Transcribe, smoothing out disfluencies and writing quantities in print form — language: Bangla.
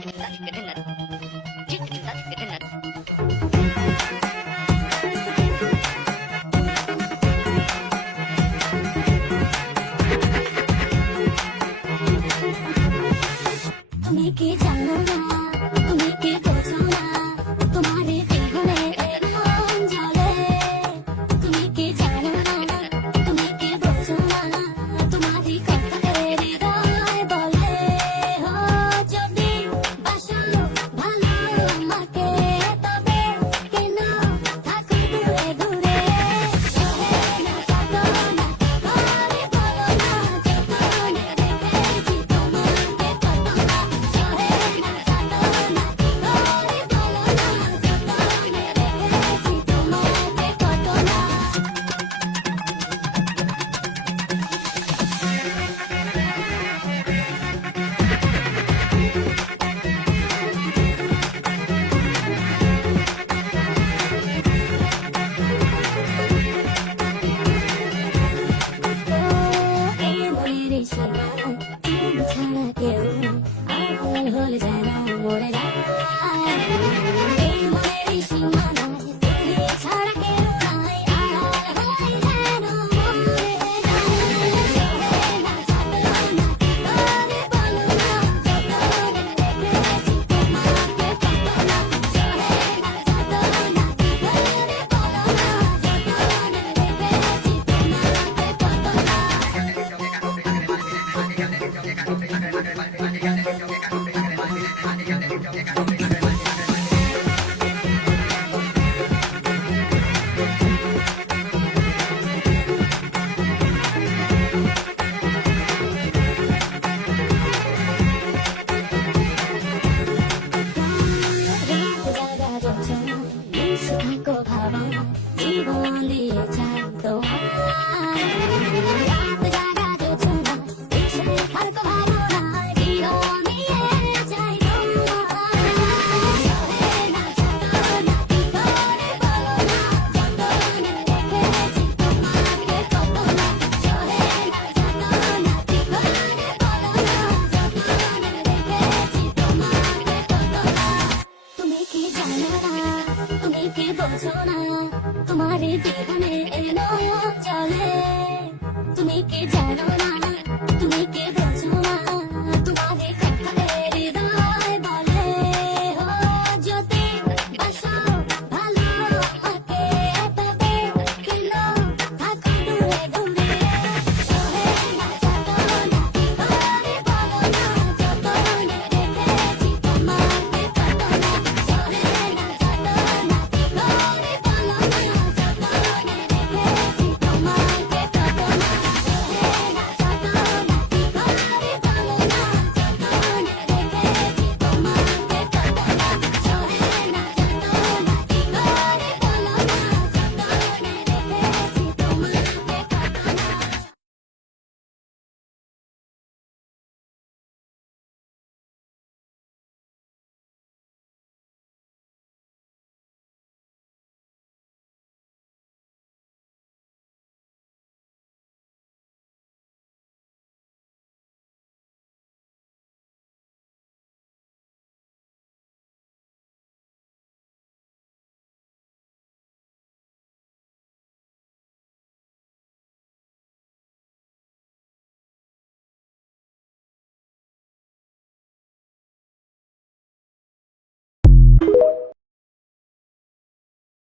তুমি কি জানো না, তুমি কি বোঝো না, তোমারে জীবনে এমন জ্বলে। তুমি কি জানো না, তুমি কি বোঝো না, তোমারই কথাতে হৃদয় বলে। ও যদি বাসো ভালো আমাকে, তবে কেন থাকো দূরে দূরে। সহে না যাতো না, ঘরে বলো না, যতনে দেখেছি তোমাকে কত না। সহে না যাতো না, ঘরে বলো না, যতনে দেখেছি তোমাকে কত না। এই মনের সীমানায় তুমি ছাড়া কেউ আড়াল হলে যেন মরে যায়। এই মনের সীমানায় তুমি ছাড়া কেউ নাই, আড়াল হলে যেন মরে যায়। সহে না যাতো না, ঘরে বলো না, যতনে দেখেছি তোমাকে কত না। সহে না যাতো না, ঘরে বলো না, যতনে দেখেছি তোমাকে কত না। জীবন দিয়ে চাই তোমার রাত জাগা যোজনা, শেখার তো ভাবনা, জীবন দিয়ে চাই তোমার। সহে না যাতো না, ঘরে বলো না, যতনে দেখেছি তোমাকে কত না। সহে না যাতো না, ঘরে বলো না, যতনে দেখেছি তোমাকে কত না। তুমি কি জানো না, তুমি কি বোঝো না, তোমার জীবনে এলো চলে। তুমি কি জানো না,